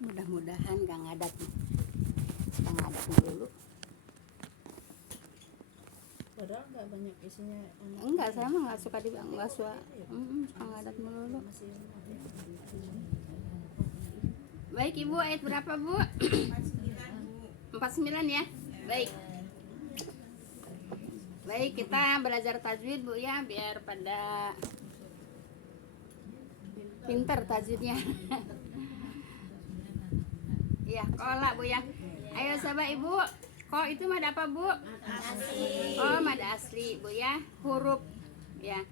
Mudah-mudahan gak ngadat. Kita ngadat dulu. Padahal nggak banyak isinya. Enggak, saya mah nggak suka nggak suka ngadat melulu. Baik Ibu, ayat berapa Bu? 49 ya. Baik. Baik, kita belajar tajwid Bu ya, biar pada pinter tajwidnya. Ya, kolak Bu ya. Ayo coba Ibu. Kok itu mad apa Bu? Asli. Oh, mad asli Bu ya. Huruf ya.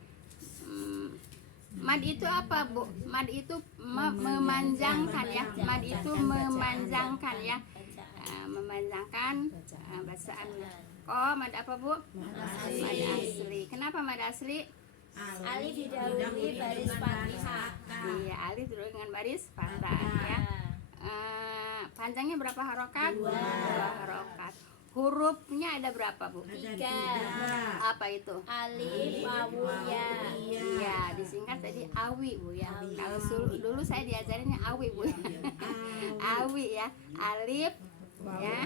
Mad itu apa Bu? Mad itu memanjangkan ya. Mad itu memanjangkan ya. Memanjangkan bacaan. Oh, mad apa Bu? Mad asli. Kenapa mad asli? Alif didahului baris fathah. Iya, alif dulu dengan baris fathah ya. Panjangnya berapa harokat? 2 harokat. Hurufnya ada berapa Bu? 3. Apa itu? Alif, wawu, ya. Iya, disingkat tadi awi Bu ya. Kalau dulu saya diajarinnya awi Bu. Awi ya. Alif ya.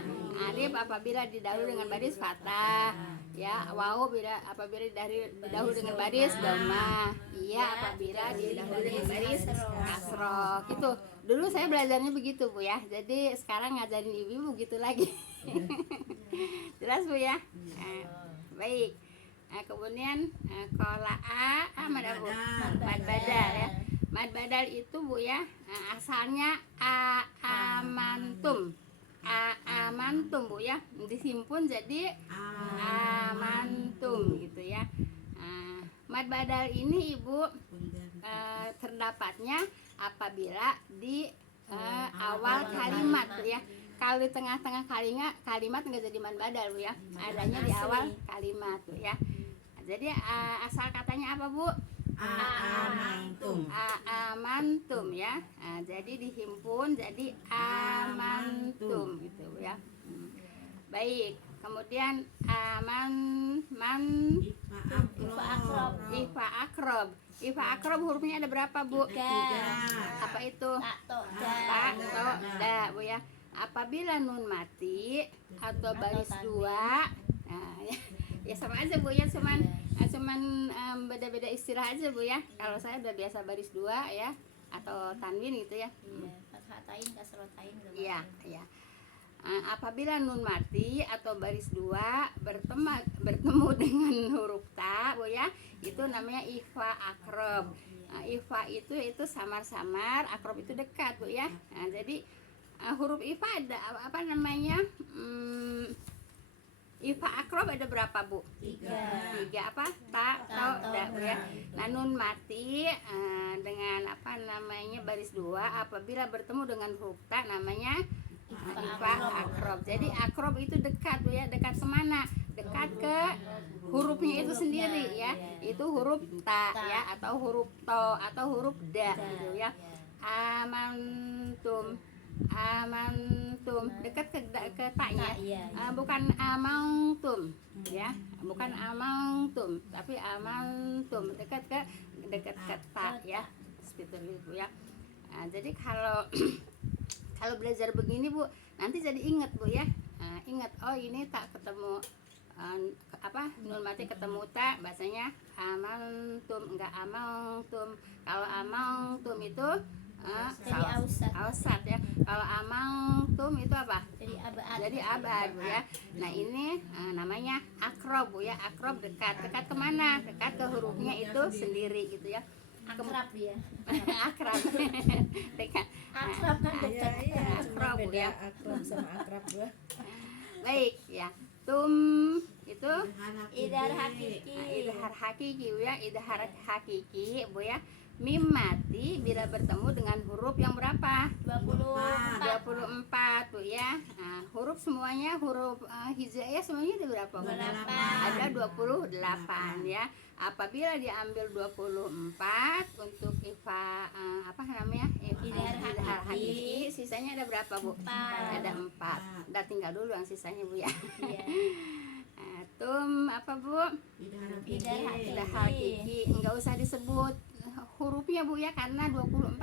Alif apabila didahului dengan baris fathah. Ya, wawu apabila didahului dengan baris dhamma. Iya, apabila didahului dengan baris kasroh. Gitu. Dulu saya belajarnya begitu Bu ya. Jadi sekarang ngajarin ibu begitu lagi. Jelas Bu ya. Baik. Kemudian kolaa mad apa Bu? Mad badal ya. Mad badal itu Bu ya, asalnya amantum. Amantum Bu ya, disimpun jadi amantum gitu ya. Mad badal ini Ibu terdapatnya apabila di awal kalimat Bu ya. Kalau di tengah-tengah kalimat nggak jadi mad badal Bu ya. Adanya di awal kalimat Bu ya. Jadi asal katanya apa Bu? Amantum. Amantum ya. Jadi dihimpun jadi amantum gitu ya. Baik. Kemudian ifa akrob. Ifa akrob hurufnya ada berapa Bu? 3. Apa itu? Tak, to, Ta, to, da Bu ya. Apabila nun mati atau baris 2, nah ya sama aja Bu ya, cuman beda-beda istilah aja Bu ya. Kalau saya udah biasa baris 2 ya, atau tanwin gitu ya. Fathatain, kasrotain. Iya, iya. Apabila nun mati atau baris 2 bertemu dengan huruf ta Bu ya, itu namanya ifa akrob. Ifa itu samar-samar, akrob itu dekat Bu ya. Nah, jadi huruf ifa ada apa namanya? Ifa akrob ada berapa Bu? 3 apa? Ta, to, da Bu ya. Nah, nun mati dengan apa namanya baris 2 apabila bertemu dengan huruf ta namanya ifa akrob. Jadi akrob itu dekat Bu ya. Dekat kemana? Dekat ke hurufnya itu sendiri ya. Itu huruf ta ya, atau huruf to atau huruf da gitu ya. Amantum, amantum dekat ke ta-nya. Bukan amantum ya, bukan amantum, tapi amantum dekat ke ta ya. Seperti itu ya. Jadi kalau kalau belajar begini Bu, nanti jadi ingat Bu ya. Ingat, oh ini tak ketemu nun mati ketemu ta, bahasanya amantum, enggak amantum. Kalau amantum itu jadi ausat ya. Kalau amantum itu apa? Jadi abad Bu ya. Nah, ini namanya akrob Bu ya. Akrob dekat kemana? Dekat ke hurufnya itu sendiri gitu ya. akrab ya. Akrab. Dekat. Akrab kan dekat. Akrab Bu ya. Akrab sama akrab gua. Baik ya. Tum itu Idhar hakiki. idhar hakiki Bu ya. Idhar hakiki Bu ya. Mim mati bila bertemu dengan huruf yang berapa? 24 Bu ya. Nah, huruf semuanya huruf hijaiyah semuanya ada berapa Bu? 28. Ada 28 ya. Apabila diambil 24 untuk ifa apa namanya? Idhar hakiki, sisanya ada berapa Bu? 4. Ada 4. Udah tinggal dulu yang sisanya Bu ya. Iya. Tum apa Bu? Idhar Idhar hakiki. Enggak usah disebut hurufnya Bu ya, karena 24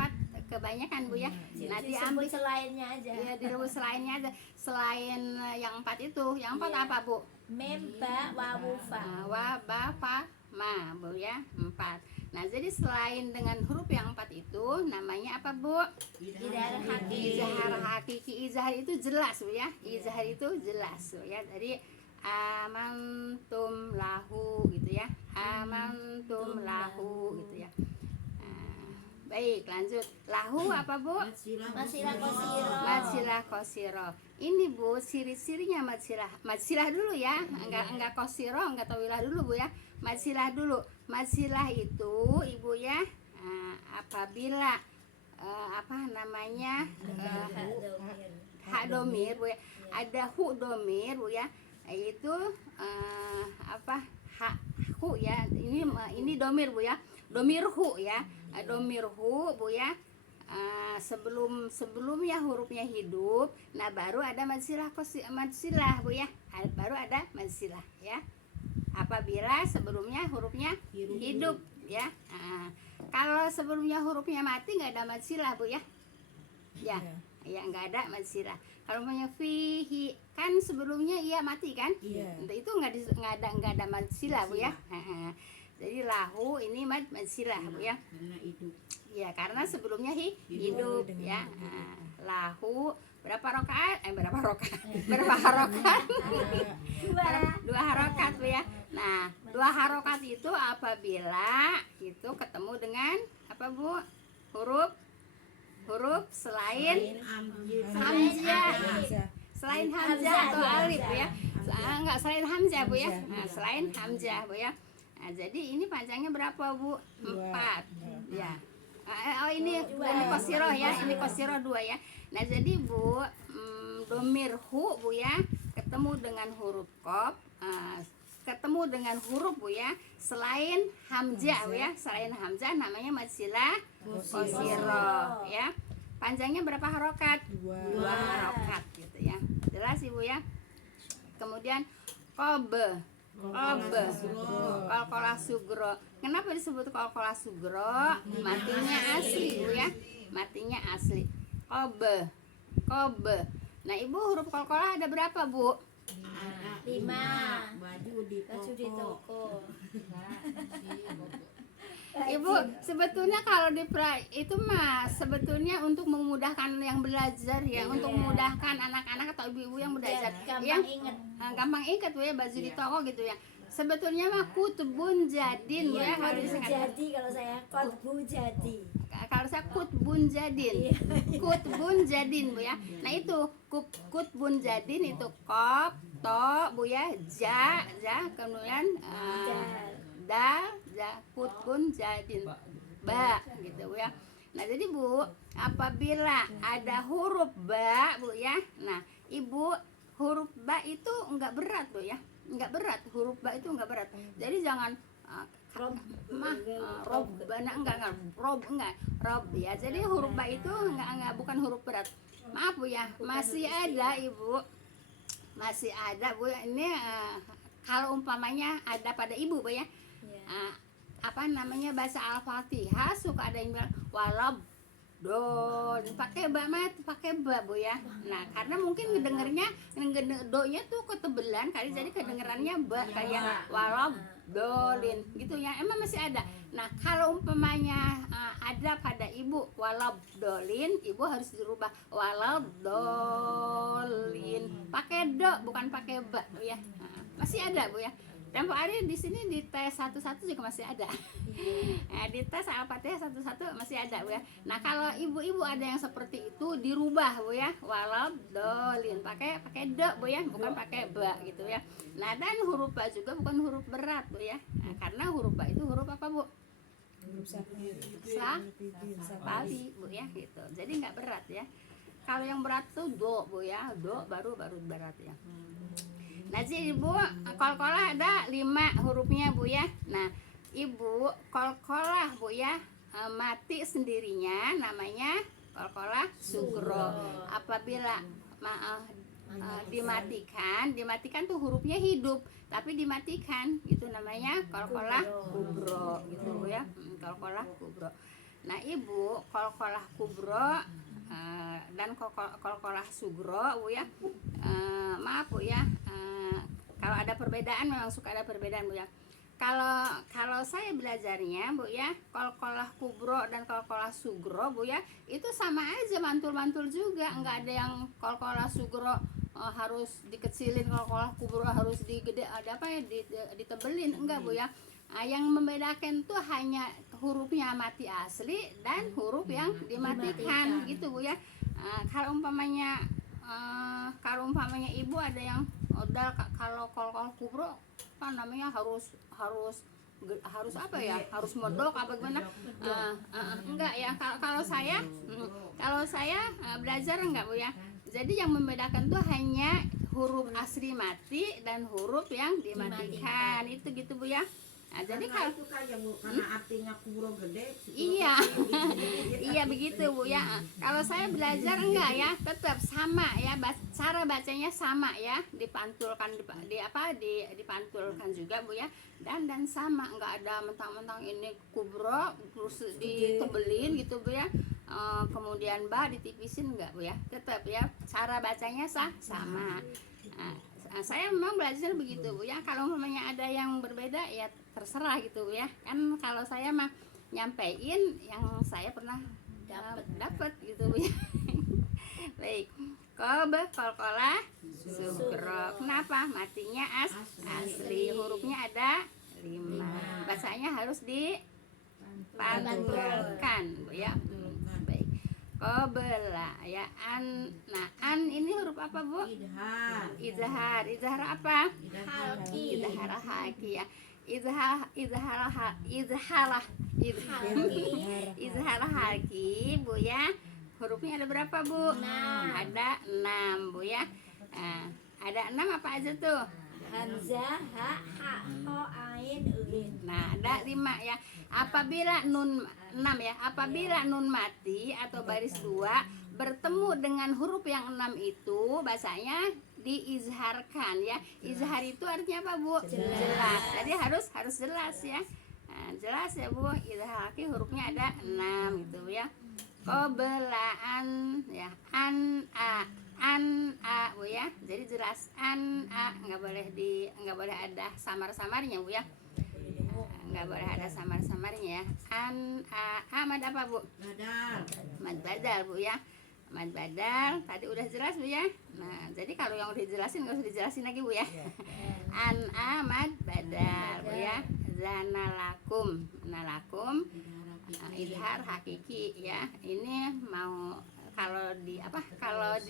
kebanyakan Bu ya. Nah Disebut diambil selainnya aja. ya direbus selainnya aja. Selain yang 4 itu, yang 4 Iya. apa Bu? Mem, ba, wawu, fa. Wa, ba, fa, ma Bu ya, 4. Nah jadi selain dengan huruf yang 4 itu namanya apa Bu? Idhar hakiki. Izhar hakiki. Izhar itu jelas Bu ya. Izhar itu jelas Bu ya. Jadi amantum lahu gitu ya. Amantum lahu gitu ya. Baik, lanjut. Lahu apa Bu? Masilah kosiro. Matsilah kosiro. Ini Bu, ciri-cirinya matsilah. Matsilah dulu ya. Enggak kosiro, enggak tawilah dulu Bu ya. Matsilah dulu. Matsilah itu Ibu ya, apabila apa namanya? Hak domir Bu ya. Ada hu domir Bu ya. Itu apa? Hak hu ya. Ini domir Bu ya. Domir hu ya. Domir hu Bu ya. Sebelumnya hurufnya hidup, nah baru ada matsilah Bu ya. Baru ada matsilah ya. Apabila sebelumnya hurufnya hidup ya. Kalau sebelumnya hurufnya mati nggak ada matsilah Bu ya. Ya, ya nggak ada matsilah. Kalau punya fihi kan sebelumnya iya mati kan? Iya. Itu nggak ada matsilah Bu ya. Jadi lahu ini matsilah Bu ya. Ya karena sebelumnya hidup ya. Lahu berapa rokaat? Berapa rokaat? Berapa harokat? Dua harokat Bu ya. Nah 2 harokat itu apabila itu ketemu dengan apa Bu? Huruf selain hamzah. Selain hamzah atau alif Bu ya. Enggak selain hamzah Bu ya. Nah, selain hamzah Bu ya. Nah, jadi ini panjangnya berapa Bu? 4 ya. Oh ini kosiro ya, ini kosiro 2 ya. Nah jadi Bu, domir hu Bu ya, ketemu dengan huruf qaf, ketemu dengan huruf Bu ya, selain hamzah Bu ya, selain hamzah namanya matsilah kosiro ya. Panjangnya berapa harokat? 2 harokat gitu ya. Jelas Ibu ya. Kemudian qobe. Qalqalah sugro. Kenapa disebut qalqalah sugro? Matinya asli Bu ya. Matinya asli. Qobe. Nah Ibu huruf qalqalah ada berapa Bu? 5. Baju di toko. Ibu sebetulnya kalau itu mah sebetulnya untuk memudahkan yang belajar ya, untuk memudahkan anak-anak atau ibu-ibu yang belajar yang gampang ingat Bu ya, baju di toko gitu ya. Sebetulnya mah kutbun jadin Bu ya, kalau disingkat. Jadi kalau saya kotbu jadi. Kalau saya kutbun jadin. Kutbun jadin Bu ya. Nah itu kutbun jadin itu qaf, to Bu ya, ja kemudian dal, kutbun jadin, ba gitu Bu ya. Nah jadi Bu, apabila ada huruf ba Bu ya, nah Ibu huruf ba itu enggak berat Bu ya, enggak berat, huruf ba itu enggak berat. Jadi jangan rob ya. Jadi huruf ba itu enggak bukan huruf berat. Maaf Bu ya, masih ada Ibu, masih ada Bu ya. Ini kalau umpamanya ada pada Ibu Bu ya. Apa namanya baca Al-Fatihah suka ada yang bilang walab do pakai ba Bu ya. Nah karena mungkin ngedengernya do-nya tuh ketebelan kali, jadi kedengerannya ba kayak walab dolin gitu ya. Emang masih ada. Nah kalau umpamanya ada pada Ibu walab dolin, Ibu harus dirubah walab dolin, pakai do bukan pakai ba Bu ya. Masih ada Bu ya. Tempo hari di sini di tes 1-1 juga masih ada. Di tes Al-Fatihah 1-1 masih ada Bu ya. Nah, kalau ibu-ibu ada yang seperti itu dirubah Bu ya. Walab dolin pakai do Bu ya, bukan pakai ba gitu ya. Nah, dan huruf ba juga bukan huruf berat Bu ya. Nah, karena huruf ba itu huruf apa Bu? Sapali Bu ya gitu. Jadi nggak berat ya. Kalau yang berat tuh do Bu ya. Do baru berat ya. Nah jadi Ibu, qalqalah ada 5 hurufnya Bu ya. Nah Ibu, qalqalah Bu ya, mati sendirinya namanya qalqalah sugro. Apabila dimatikan tuh hurufnya hidup tapi dimatikan, itu namanya qalqalah kubro gitu Bu ya. Qalqalah kubro. Nah ibu, qalqalah kubro dan qalqalah sugro bu ya, maaf bu ya, kalau ada perbedaan memang suka ada perbedaan bu ya. Kalau saya belajarnya bu ya, qalqalah kubro dan qalqalah sugro bu ya, itu sama aja, mantul-mantul juga, nggak ada yang qalqalah sugro harus dikecilin, qalqalah kubro harus digede, ada apa ya, ditebelin, enggak bu ya. Yang membedakan tuh hanya hurufnya mati asli dan huruf yang dimatikan gitu bu ya. Kalau umpamanya ibu ada yang udah, kalau qalqalah kubro kan namanya harus apa ya, harus modok apa gimana, enggak ya. Kalau saya belajar enggak bu ya, jadi yang membedakan tuh hanya huruf asli mati dan huruf yang dimatikan, itu gitu bu ya. Nah, jadi kalau itu saja bu, karena artinya kubro gede. iya iya begitu bu ya. Kalau saya belajar enggak ya, tetap sama ya, cara bacanya sama ya, dipantulkan dipantulkan juga bu ya, dan sama, enggak ada mentang-mentang ini kubro terus ditebelin gitu bu ya, kemudian ba ditipisin, enggak bu ya, tetap ya cara bacanya sama. Saya memang belajar begitu bu ya. Kalau memangnya ada yang berbeda ya terserah gitu bu ya, kan kalau saya mah nyampein yang saya pernah dapat gitu bu ya. Baik, qalqalah sugro, kenapa matinya asli, hurufnya ada 5, bacanya harus dipantulkan bu ya. Baik, qabla ya, nah ini huruf apa bu? Izhar apa? Izhar haki ya. Izhar haki bu ya, hurufnya ada berapa bu? 6. Ada 6 bu ya. Ada 6 apa aja tuh? Hamzah, ha, ho, ain, ulin. Nah, ada 5 ya. Apabila nun 6 ya, apabila nun mati atau baris 2 bertemu dengan huruf yang 6 itu, bacanya diizharkan ya. Izhar itu artinya apa bu? Jelas. Jadi harus jelas ya. Nah, jelas ya bu. Izhar hurufnya ada 6 gitu ya. Qablaan ya, an a bu ya. Jadi jelas an a, nggak boleh ada samar-samarnya bu ya. Nggak boleh ada samar-samarnya ya. An a, mad apa bu? Mad badal bu ya. Mad badal tadi udah jelas bu ya. Nah jadi kalau yang udah dijelasin nggak usah dijelasin lagi bu ya. An a mad badal bu ya. Zanalakum, nalakum, izhar hakiki ya. Ini mau kalau di wasol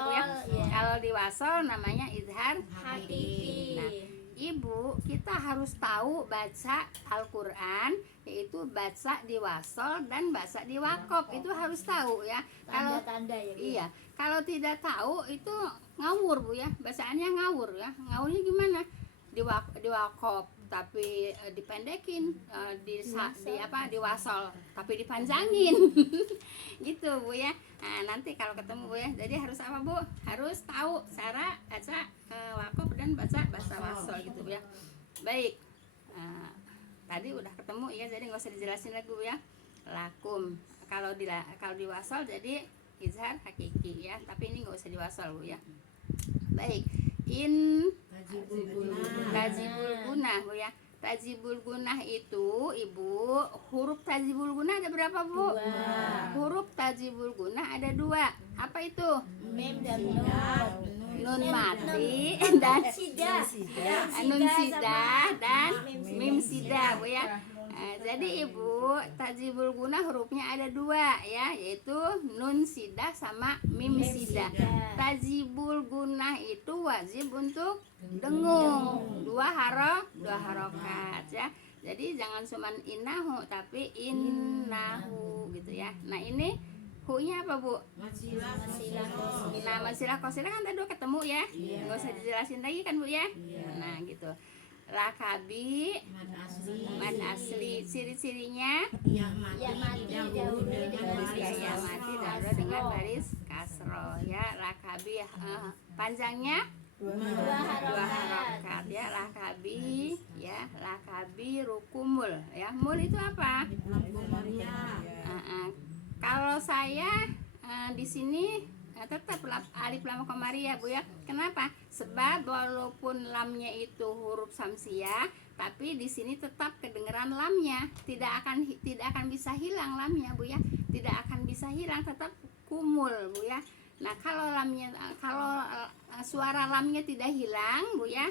bu ya. Kalau di wasol namanya izhar hakiki. Nah, ibu, kita harus tahu baca Al-Quran, yaitu baca di wasol dan baca di wakop, itu harus tahu ya. Kalau Tanda-tanda ya bu. iya, kalau tidak tahu itu ngawur bu ya, bacaannya ngawur ya. Ngawurnya gimana? Di wakop tapi dipendekin, di wasol tapi dipanjangin gitu bu ya. Nah, nanti kalau ketemu bu ya, jadi harus apa bu? Harus tahu cara baca wakop dan baca bahasa wasol gitu bu ya. Baik, tadi udah ketemu ya, jadi nggak usah dijelasin lagi bu ya. Lakum, kalau di wasol jadi izhar hakiki ya, tapi ini nggak usah di wasol bu ya. Baik, tajibul gunah bu ya. Tajibul gunah itu ibu, huruf tajibul gunah ada berapa bu? 2. Huruf tajibul gunah ada 2. Apa itu? Mem dan nun. Nun mati dan nun sidah dan mim sidah bu ya. Jadi ibu, tajibul gunah hurufnya ada 2 ya, yaitu nun sidah sama mim sidah. Tajibul gunah itu wajib untuk dengung, 2 harokat ya. Jadi jangan cuman innahu tapi innahu gitu ya. Nah ini hu-nya apa bu? Nah masilah kosilah kan tadi udah ketemu ya, nggak usah dijelasin lagi kan bu ya. Nah gitu. Rakabi mad asli, ciri-cirinya Ya mati dahului dengan baris mati dahulu dengan baris kasro ya. Rakabi panjangnya Dua dua harokat. harokat ya, lakabi ya, lakabi rukumul ya. Mul itu apa? Kalau saya di sini tetap alif lam komariah Bu ya. Kenapa? Sebab walaupun lamnya itu huruf samsiah, tapi di sini tetap kedengeran lamnya, tidak akan bisa hilang lamnya Bu ya. Tidak akan bisa hilang, tetap kumul Bu ya. Nah, kalau suara lamnya tidak hilang Bu ya,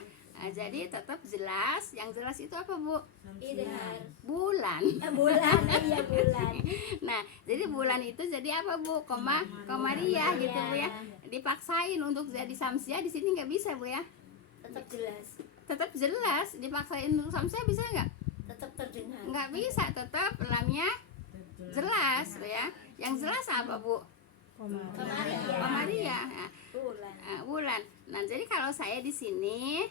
jadi tetap jelas. Yang jelas itu apa Bu? Idhar. Bulan. Bulan, iya bulan. Nah, jadi bulan itu jadi apa Bu? Komariah gitu Bu ya. Dipaksain untuk jadi samsiah di sini nggak bisa Bu ya. Tetap jelas, Tetap jelas, dipaksain untuk samsiah bisa nggak? tetap terdengar. Nggak bisa, tetap lamnya jelas Bu ya. Yang jelas apa Bu? Komariah. Komariah. Nah, Bulan. bulan. Nah, jadi kalau saya di sini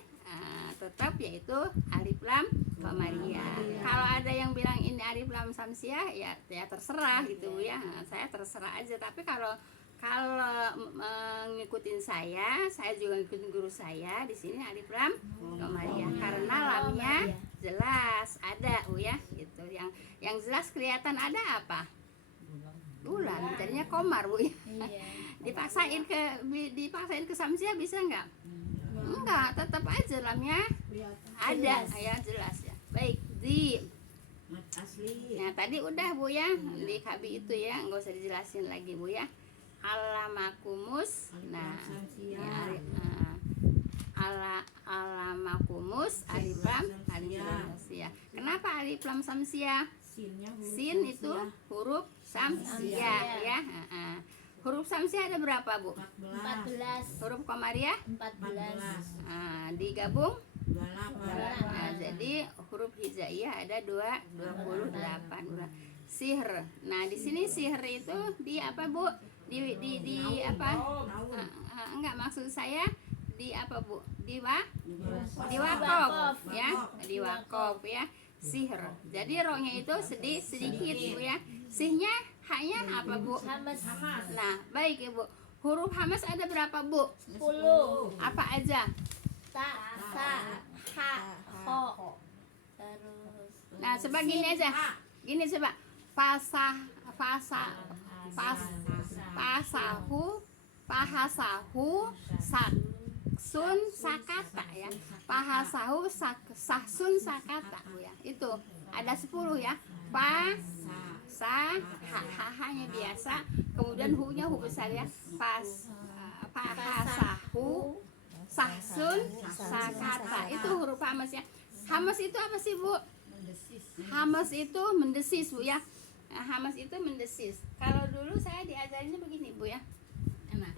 tetap yaitu alif lam komariah. Kalau ada yang bilang ini alif lam samsiah ya terserah gitu Bu ya. Nah, saya terserah aja. Tapi kalau ngikutin saya juga ngikutin guru saya di sini alif lam komariah karena lamnya jelas ada Bu ya. Gitu. Yang jelas kelihatan ada apa? Bulan. Jadinya komar Bu ya. Iya. Dipaksain ke samsiah bisa nggak? Enggak, tetap aja lamnya ada ya, jelas ya. Baik, di asli. nah tadi udah Bu ya, di kabi itu ya, nggak usah dijelasin lagi Bu ya. Alamakumus, nah ya, alamakumus alif lam samsiah. Kenapa alif lam samsiah? Sin itu huruf samsiah ya. Huruf samsiah ada berapa Bu? 14. Huruf komariah 14. digabung. 28. Nah, jadi huruf hijaiyah ada 28. Sihr. Nah, di sini sihr itu di apa Bu? Di apa? Enggak, maksud saya di apa Bu? Di wakaf ya. Di wakaf ya. Sihr. Jadi rohnya itu sedikit Bu ya. Sihnya haknya apa Bu? Hamas. Nah, baik Ibu. Huruf hamas ada berapa Bu? 10. Apa aja? Ta, sa, ha, ho. Terus. Nah, coba gini aja. Gini coba. Pahasahu, saksun, sakata ya. Pahasahu, sahsun, sakata Bu ya. Itu ada 10 ya. Hanya biasa, kemudian hu-nya hu besar ya. Pahasahu, sahsun, sakata. Itu huruf hamas ya. Hamas itu apa sih Bu? Hamas itu mendesis Bu ya. Nah, hamas itu mendesis. Kalau dulu saya diajarinnya begini Bu ya. Nah,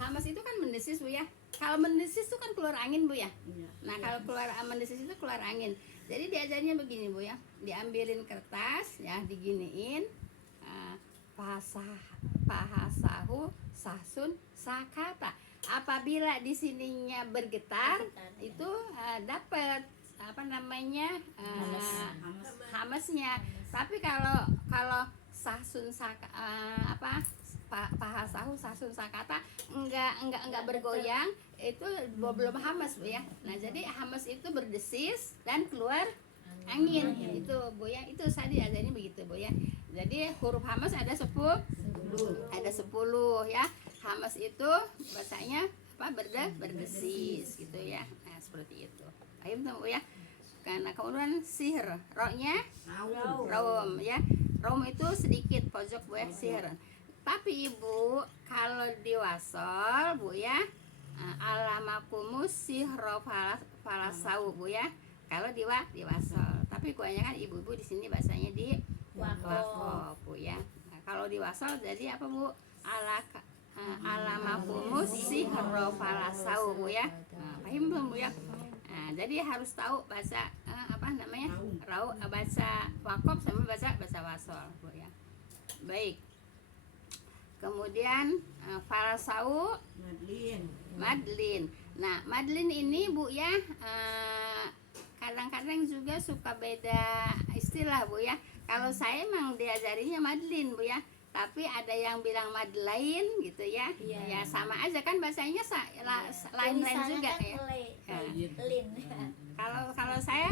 hamas itu kan mendesis Bu ya. Kalau mendesis itu kan keluar angin Bu ya. Nah, kalau mendesis itu keluar angin. Jadi diajarnya begini Bu ya. Diambilin kertas ya, diginiin. Pahasahu, sahsun, sakata. Apabila di sininya bergetar, itu dapat apa namanya? Hamasnya. Tapi kalau sahsun pahasahu sahsun sakata enggak bergoyang, itu belum hamas Bu ya. Nah, jadi hamas itu berdesis dan keluar angin. Itu Bu ya. Itu saya diajarin begitu Bu ya. Jadi huruf hamas ada 10. Ada 10 ya. Hamas itu bahasanya apa? Berdesis gitu ya. Nah, seperti itu. Ayo Bu ya. Karena kemudian sihr, rohnya rom ya. Rom itu sedikit pojok Bu ya, sihr. Tapi Ibu kalau diwasol Bu ya, alamakumus sihro falasau Bu ya. Kalau diwasol. Tapi kebanyakan ibu-ibu di sini bahasanya di wakaf Bu ya. Nah, kalau diwasol jadi apa Bu? Alamakumus sihro falasau Bu ya. Nah, paham belum Bu ya? Nah, jadi harus tahu bahasa apa namanya? Bahasa wakaf sama bahasa wasol Bu ya. Baik. Kemudian falasau madlin. Nah, madlin ini Bu ya, kadang-kadang juga suka beda istilah Bu ya. Kalau saya emang diajarinya madlin Bu ya. tapi ada yang bilang mad lain gitu ya. Iya. Ya sama aja kan bahasanya lain-lain Tulisannya juga kan ya. Ya. lin. Kalau saya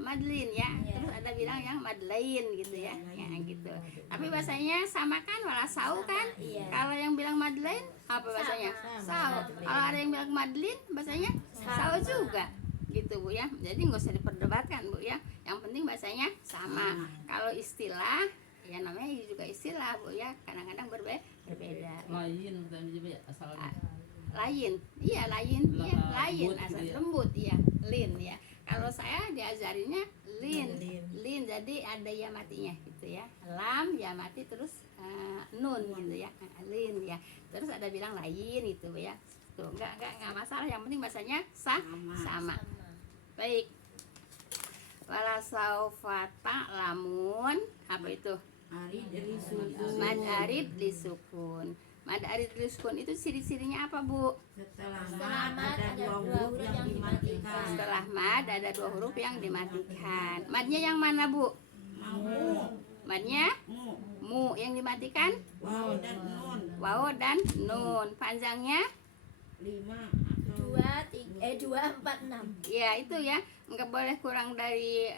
Madlin ya, Iya. terus ada bilang yang Madlain gitu ya, ya gitu. Tapi bahasanya sama kan, walasau kan. Iya. Kalau yang bilang Madlain apa bahasanya? Sau. Kalau ada yang bilang Madlin bahasanya sau juga, gitu Bu ya. Jadi nggak usah diperdebatkan Bu ya. Yang penting bahasanya sama. Kalau istilah ya namanya juga istilah Bu ya, kadang-kadang berbeda. Lain katanya juga ya asalnya. Lain, iya lain, iya lain, Lembut asal gitu ya. lembut ya, lin ya. Kalau saya diajarinya lin, jadi ada ya matinya gitu ya, lam ya mati terus nun gitu ya, lin ya. Terus ada bilang lain itu ya, tuh nggak masalah, yang penting bahasanya sama. Baik, walasaufa lamun apa itu? Arid dari suku. Mad arid disukun. Mad arid disukun itu ciri-cirinya apa Bu? Setelah mad ada dua huruf yang dimatikan. Setelah mad ada dua huruf yang dimatikan. Madnya yang mana Bu? Mau. Madnya Mu. mu, yang dimatikan Wow dan nun. waw dan nun. Panjangnya 5 atau 2, 4, 6. ya itu ya, nggak boleh kurang dari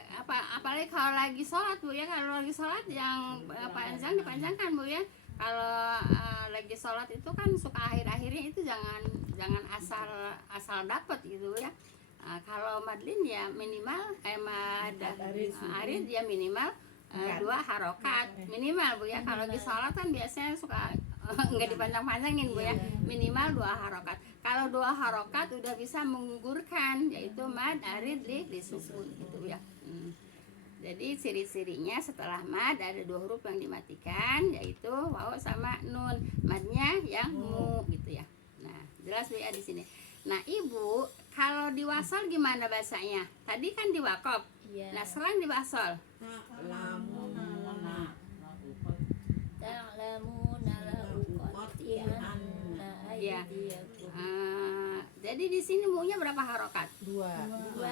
apalagi kalau lagi sholat Bu ya. Kalau lagi sholat yang panjang dipanjangkan Bu ya. Kalau lagi sholat itu kan suka akhir-akhirnya itu jangan asal dapat gitu ya. Kalau madlin ya minimal arid ya minimal 2 harokat minimal Bu ya. Kalau di sholat kan biasanya suka nggak dipanjang-panjangin Bu ya, minimal 2 harokat. Kalau 2 harokat udah bisa menggugurkan, yaitu mad arid disukun gitu ya. Jadi ciri-cirinya setelah mad ada 2 huruf yang dimatikan, yaitu waw sama nun. Madnya yang mu gitu ya. Nah jelas Bu ya di sini. Nah Ibu, kalau di wasal gimana bahasanya? Tadi kan di wakaf. Iya. Nah sekarang di wasal. ta'lamuna. Ta'lamuna la uqati anna Iya. aydiyakum. Jadi di sini munya berapa harokat? 2. 2.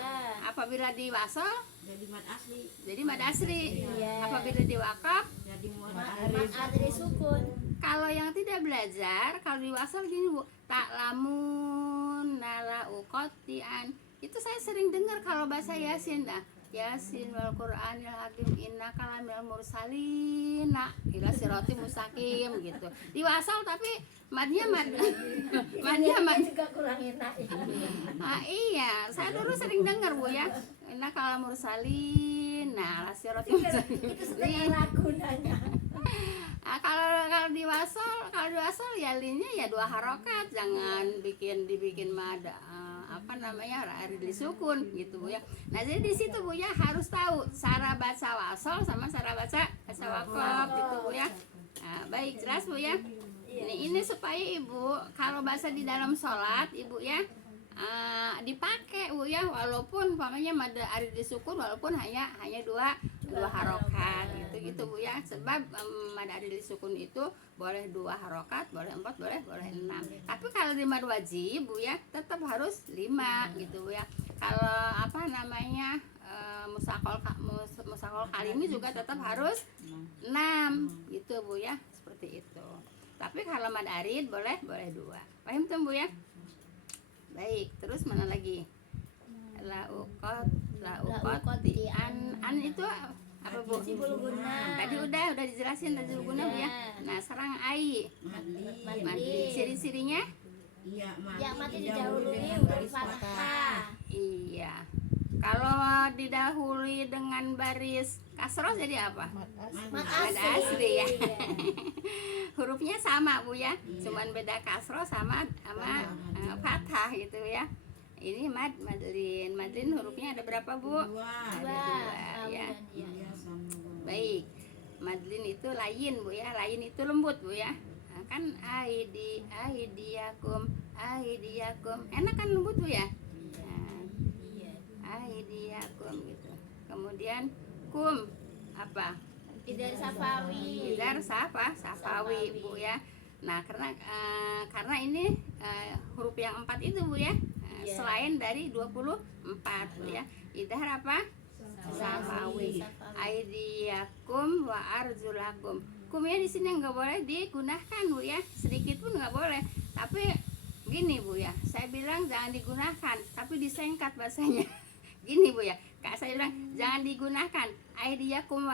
Apabila di wasal Jadi mad asli. jadi mad asri. Iya. Apabila di wakaf, Jadi mad Mad adri sukun. kalau yang tidak belajar, kalau di wasal gini Bu, ta'lamun nala uqati'an. Itu saya sering dengar kalau bahasa Yasin dah. Yasin wal Qur'anil hakim inna kalamil mursalin ila siratim mustaqim gitu. Di wasal tapi madnya Juga kurang enak. iya, saya dulu sering dengar Bu ya. Inna kalamil mursalin ila siratim mustaqim. Itu setengah lagu nanya. Kalau di wasal ya linnya ya 2 harokat, jangan dibikin mad arid disukun gitu Bu ya. Nah jadi di situ Bu ya harus tahu cara baca wasal sama cara baca wakaf gitu Bu ya. Nah, baik jelas Bu ya. Ini supaya Ibu kalau bahasa di dalam sholat Ibu ya dipakai Bu ya, walaupun umpamanya mad arid disukun walaupun hanya 2 harokat gitu Bu ya. Sebab mad arid disukun itu boleh 2 harokat, boleh 4, boleh 6. Tapi kalau di mad wajib Bu ya tetap harus 5 gitu Bu ya. Kalau musakol kalimi juga tetap harus 6 gitu Bu ya, seperti itu. Tapi kalau mad arid boleh 2. Paham tuh Bu ya? Baik, terus mana lagi? La uqati an itu apa Bu? Sibul guna. Tadi udah dijelasin tadi guna Bu ya. Nah, sekarang ai. Madli. Ciri-cirinya? Iya, Yang mati didahului huruf fathah. Iya. Kalau didahului dengan baris kasroh jadi apa? Mad Mad asri ya. Hurufnya sama Bu ya, cuman beda kasroh sama fathah gitu ya. Ini madlin hurufnya ada berapa Bu? 2. 2. ya. Iya sama. Baik, madlin itu lain Bu ya, lain itu lembut Bu ya. Nah, kan aidiyakum enak kan lembut Bu ya. Nah, aidiyakum gitu. Kemudian kum apa? Idar Safawi. Idar Safawi Bu ya. Nah karena ini huruf yang 4 itu Bu ya. Selain dari 24 Bu ya. Idhar apa? Safawi. Aidiyakum wa arjulakum. kumnya di sini nggak boleh digunakan Bu ya, sedikit pun nggak boleh. Tapi gini Bu ya, saya bilang jangan digunakan, tapi disengkat bahasanya. Gini Bu ya, Kak saya bilang jangan digunakan, aidiakum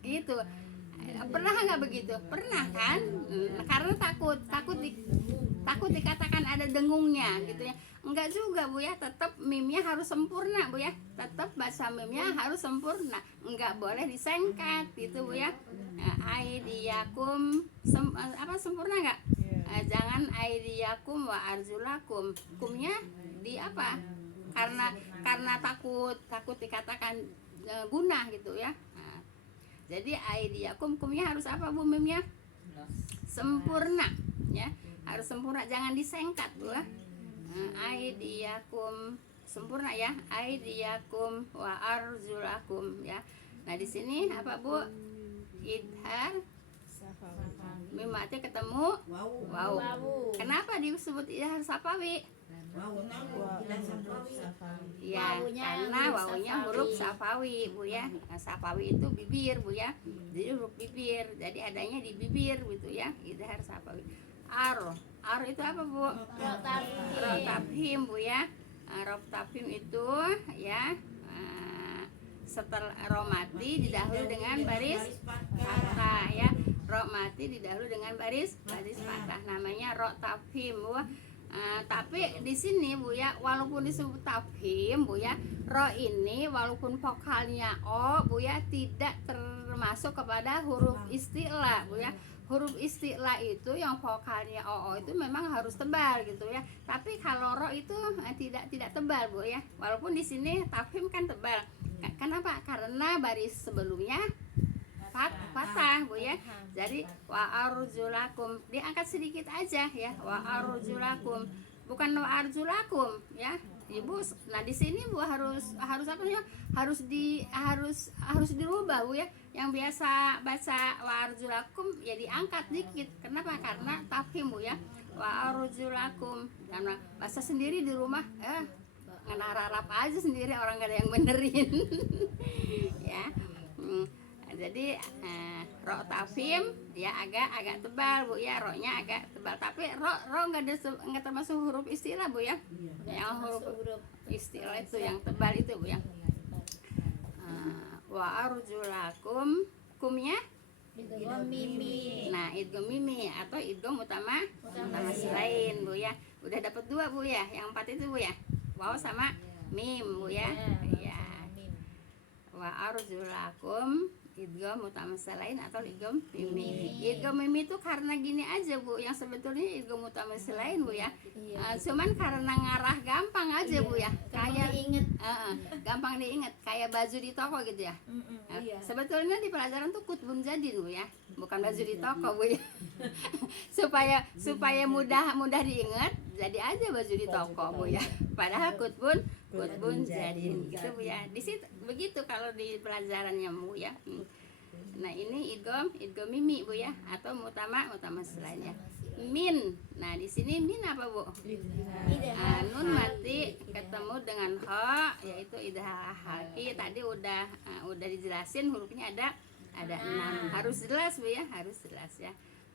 gitu. Pernah nggak begitu? Pernah kan? Karena takut dikatakan ada dengungnya gitu ya. Enggak juga Bu ya, tetap mimnya harus sempurna Bu ya. Tetap bahasa mimnya harus sempurna, enggak boleh disengkat gitu Bu ya. Aidiakum sempurna enggak? Jangan aidiakum wa arjulakum. Kumnya di apa? Karena takut dikatakan gunah gitu ya. Jadi aidiakum kumnya harus apa Bu mimnya? Sempurna ya. Harus sempurna, jangan disengkat Bu ya. Aidiakum sempurna ya. Aidiakum wa arjulakum ya. Nah, di sini apa Bu? Idhar mim mati ketemu wow. Kenapa disebut idhar safawi? Ya, karena wawunya huruf safawi Bu ya. Nah, safawi itu bibir Bu ya. Jadi huruf bibir. Jadi adanya di bibir gitu ya. Idhar safawi. Ar itu apa Bu? Ro tafhim Bu ya. Ro tafhim itu ya setelah ro mati didahului dengan baris fathah ya. Ro mati didahului dengan baris fathah. Namanya ro tafhim Bu. Tapi di sini Bu ya, walaupun disebut tafhim Bu ya, ro ini walaupun vokalnya o Bu ya, tidak termasuk kepada huruf isti'la Bu ya. Huruf isti'la itu yang vokalnya o itu memang harus tebal gitu ya. Tapi kalau ro itu tidak tebal Bu ya. Walaupun di sini tafhim kan tebal. Kenapa? Karena baris sebelumnya fathah Bu ya. Jadi wa arjulakum diangkat sedikit aja ya. Wa arjulakum bukan wa arjulakum ya. Ibu, nah di sini Bu harus apa namanya? Harus dirubah Bu ya. Yang biasa baca wa arjulakum ya diangkat dikit. Kenapa? Karena tafhim Bu ya. Wa arjulakum. Karena bahasa sendiri di rumah ngarap aja sendiri, orang gak ada yang benerin. Ya. Jadi ro tafhim ya agak tebal Bu ya, ro-nya agak tebal, tapi ro nggak termasuk huruf istilah Bu ya. Yang huruf istilah itu yang tebal itu Bu ya. Wa arjulakum kumnya nah idgham mimi atau idgham utama selain Bu ya. Udah dapat 2 Bu ya, yang 4 itu Bu ya, waw sama mim Bu ya. Ya. Wa arjulakum idgham mutamatsilin atau idgham mimi. Idgham mimi itu karena gini aja Bu, yang sebetulnya idgham mutamatsilin Bu ya. Cuman karena ngarah gampang aja Bu ya. Kayak gampang diingat, kayak baju di toko gitu ya. Sebetulnya di pelajaran tuh kutbun jadid Bu ya, bukan baju di toko Bu ya. supaya mudah diingat, jadi aja baju di toko Bu ya. Padahal kutbun jadid gitu Bu ya. Di situ begitu kalau di pelajarannya Bu ya. Nah, ini idgham mimi Bu ya, atau mutamatsilin ya. Min. Nah, di sini min apa Bu? Nun mati ketemu dengan ha, yaitu idhar halqi. Tadi udah dijelasin hurufnya ada 6. Harus jelas Bu ya, harus jelas ya.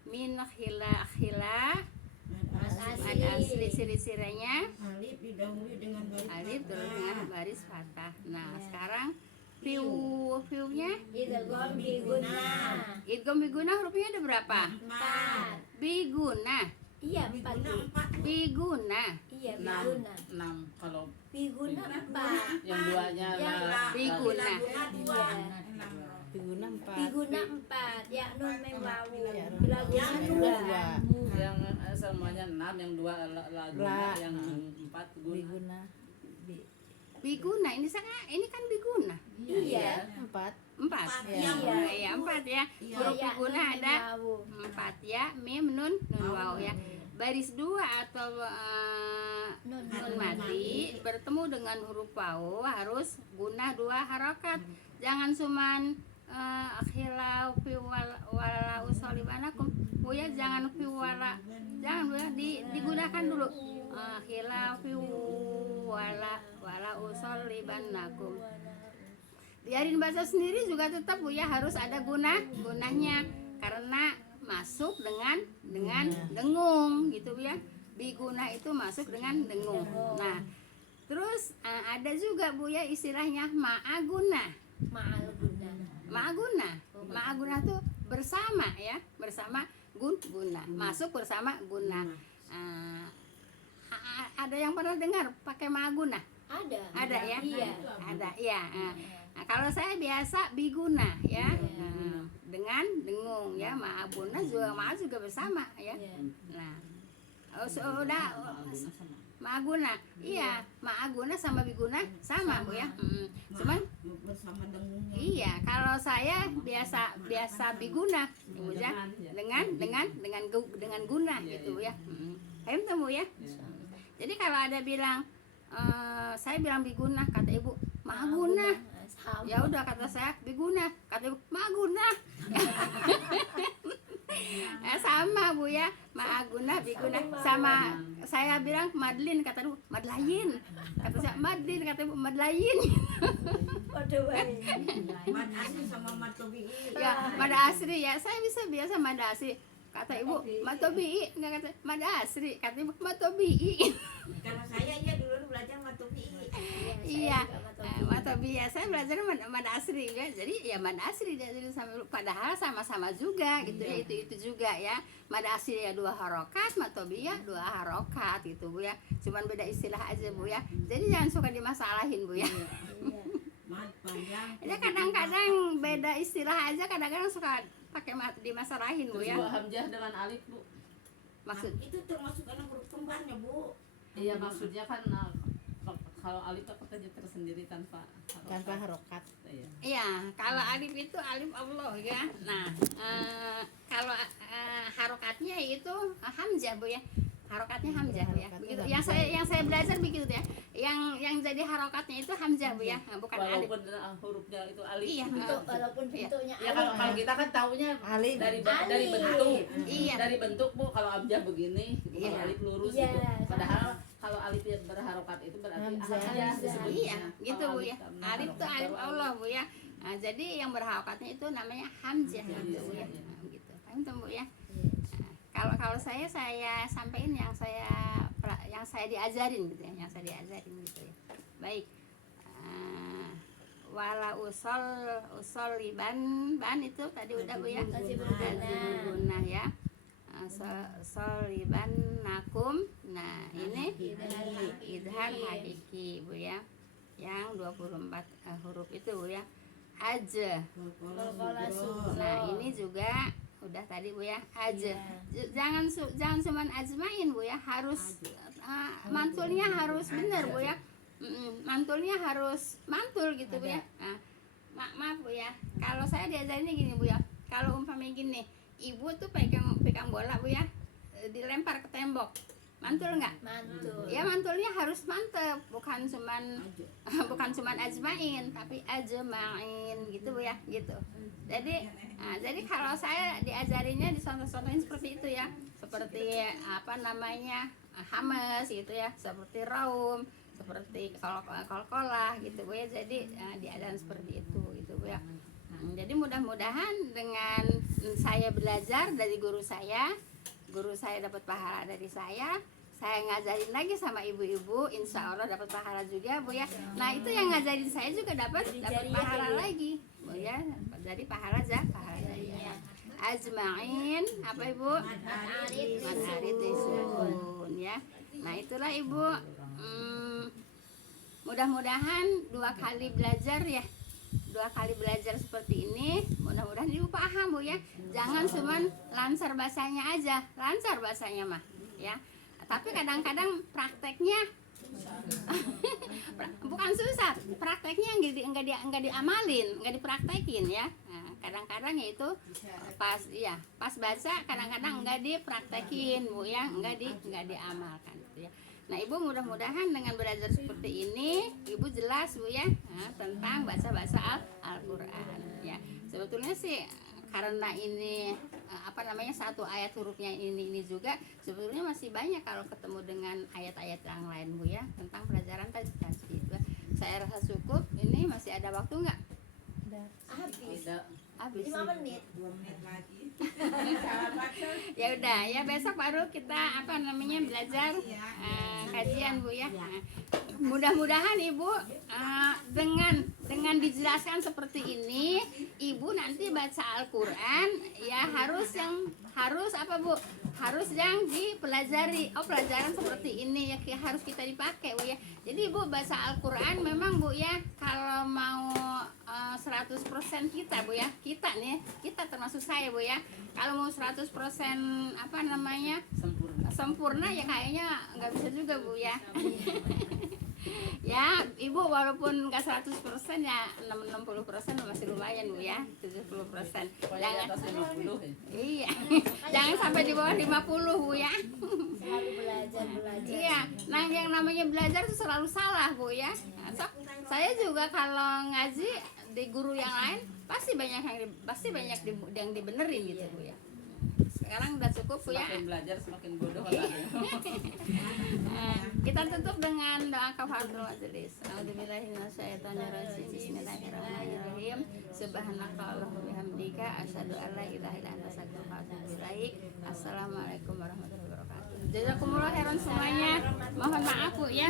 Min khila mad asli siri-sirinya alif didahului dengan baris fathah. Nah, sekarang fiu-nya idgham biguna hurufnya ada berapa? 4. Biguna. Iya, 4. Biguna. Iya, 6 kalau biguna 4. yang duanya Biguna. Biguna 4. Biguna 4. Ya nun mem wawu. Ya, Bila guna 2. yang semuanya 6, yang 2 lagu, yang 4 guna. Biguna Biguna ini kan biguna. Iya. 4. 4. Iya. Ya, 4 ya. Huruf Ya, biguna nun, ada wawu. 4 ya. Mim nun waw ya. Baris 2 atau Nun mati bertemu dengan huruf waw harus guna 2 harokat. Jangan cuman akhila fi wala usolibanakum Bu ya, jangan fi wala, jangan Bu ya, digunakan dulu akhila fi wala usolibanakum. Biarin bahasa sendiri juga tetap Bu ya, harus ada gunahnya. karena masuk dengan dengung gitu ya. Biguna itu masuk dengan dengung. Nah, terus ada juga Bu ya istilahnya ma'aguna. Ma'aguna tuh bersama ya, bersama guna, masuk bersama guna. Ada yang pernah dengar pakai ma'aguna? Ada ya? Iya. Ada ya. Nah, kalau saya biasa biguna ya. Dengan dengung ya, ma'aguna juga bersama ya. Nah, sudah ma'aguna. Iya, ma'aguna sama biguna sama Bu ya. Cuman bersama dengungnya. iya, kalau saya biasa biguna Bu ya. Dengan guna gitu ya. Paham tuh Bu ya? Jadi kalau ada bilang saya bilang biguna, kata ibu ma'aguna. Ya udah kata saya biguna, kata ibu ma'aguna. Sama Bu ya, ma'aguna biguna. Sama saya bilang madlin, kata ibu madlayin. Kata saya madlin, kata ibu madlayin. Mat asli sama mat tobi'i. Ya, mada asri ya. Saya biasa mada asri. Kata ibu matobi'i, enggak kata mada asri. Kata ibu matobi'i. Kalau saya dulu belajar mat tobi'i. Iya, matobi'i ya. Saya belajar mada asri ya. Jadi ya mada asri jadi sama padahal sama-sama juga gitu ya. Itu juga ya. Mada asri ya 2 harokat, matobi'i ya 2 harokat gitu Bu ya. Cuman beda istilah aja Bu ya. Jadi jangan suka dimasalahin Bu ya. Mat panjang. Ya kadang-kadang beda istilah aja, kadang-kadang suka pakai dimasalahin Bu Terus ya. Bu hamzah dengan alif Bu. Maksud Itu termasuk anak huruf kembarnya Bu. Iya maksudnya kan kalau alif kan kita tersendiri tanpa harokat. Iya. iya, kalau alif itu alif Allah ya. Nah, kalau harokatnya itu hamzah Bu ya. Harokatnya hamzah Bu ya. Begitu. Yang saya belajar begitu ya. Yang jadi harokatnya itu hamzah Bu ya, bukan alif. Walaupun hurufnya itu alif. Iya, Walaupun bentuknya Ya kalau kita kan taunya Alif. dari bentuk. Iya. Dari bentuk Bu, kalau hamzah begini, Iya. kalau alif lurus Iya. gitu. Padahal kalau alif yang berharokat itu berarti Hamzah. hamzah disebutnya. Iya, gitu Kalau Bu ya. karena Alif itu harokat alif baru Allah Bu ya. Nah, jadi yang berharokatnya itu namanya hamzah gitu Bu ya. iya. Nah, gitu. Paham tuh Bu ya? Kalau saya sampaikan yang saya diajarin gitu ya, yang saya diajarin gitu ya. Baik. Wala usol liban ban itu tadi udah Bu ya. Guna ya. Soliban nakum. Nah, ini idhar hakiki Bu ya. Yang 24 huruf itu Bu ya. Aja. Nah, ini juga udah tadi Bu ya, aja. Jangan cuman ajmain Bu ya, harus mantulnya harus benar Bu ya. Mantulnya harus mantul gitu Bu ya. Nah, maaf Bu ya, kalau saya diajarinnya gini Bu ya, kalau umpamanya gini, ibu tuh pegang bola Bu ya, dilempar ke tembok, mantul nggak? mantul. Ya mantulnya harus mantep, bukan cuman ajmain, tapi ajmain gitu Bu ya, gitu. Jadi kalau saya diajarinya dicontoh-contohin seperti itu ya, seperti apa namanya hamas gitu ya, seperti raum, seperti kol-kolah gitu Bu ya. Jadi diajarin seperti itu gitu Bu ya. Jadi mudah-mudahan dengan saya belajar dari guru saya dapat pahala dari saya ngajarin lagi sama ibu-ibu, insya Allah dapat pahala juga Bu ya. Nah itu yang ngajarin saya juga dapat pahala lagi Bu ya, jadi pahala jariah. Ajmain apa Ibu? Manarit disun ya. Nah itulah Ibu, mudah-mudahan 2 kali belajar ya, 2 kali belajar seperti ini, mudah-mudahan Ibu paham Bu ya. Jangan cuman lancar bahasanya aja, lancar bahasanya mah ya. Tapi kadang-kadang prakteknya bukan susah, prakteknya enggak diamalin, enggak dipraktekin ya. Nah, kadang-kadang yaitu pas baca kadang-kadang enggak dipraktekin Bu ya, enggak diamalkan gitu ya. Nah, Ibu mudah-mudahan dengan belajar seperti ini, Ibu jelas Bu ya, tentang baca Al-Qur'an ya. Sebetulnya sih karena ini satu ayat hurufnya ini juga sebetulnya masih banyak kalau ketemu dengan ayat-ayat yang lain Bu ya, tentang pelajaran tadi. Saya rasa cukup. Ini masih ada waktu nggak? Habis. Ada habis. 5 menit. Ya udah ya, besok baru kita belajar kajian Bu ya. Nah, mudah-mudahan Ibu dengan dijelaskan seperti ini, Ibu nanti baca Al-Qur'an ya harus apa Bu? Harus yang dipelajari. Oh, pelajaran seperti ini ya harus kita dipakai Bu ya. Jadi Ibu baca Al-Qur'an memang Bu ya, kalau mau 100% kita Bu ya. Kita termasuk saya Bu ya. Kalau mau 100% sempurna ya kayaknya nggak bisa juga Bu ya. Ya, Ibu walaupun nggak 100% ya 60% masih lumayan Bu ya, 70%. Pokoknya di atas 50 ya. Iya. Jangan sampai di bawah 50 Bu ya. Selalu belajar. Iya, nah yang namanya belajar itu selalu salah Bu ya. So, saya juga kalau ngaji di guru yang lain pasti banyak yang dibenerin gitu Bu ya. Sekarang udah cukup Bu ya. Semakin belajar semakin bodoh Iya. katanya. Kita tutup dengan doa kafaratul majelis. A'udzubillahi minasyaitonirrajim. Bismillahirrahmanirrahim. Subhanakallahumma wa bihamdika asyhadu an la ilaha illa anta astaghfiruka wa atubu ilaik. Assalamualaikum warahmatullahi wabarakatuh. Jazakumullah khairan semuanya. Mohon maaf Bu ya.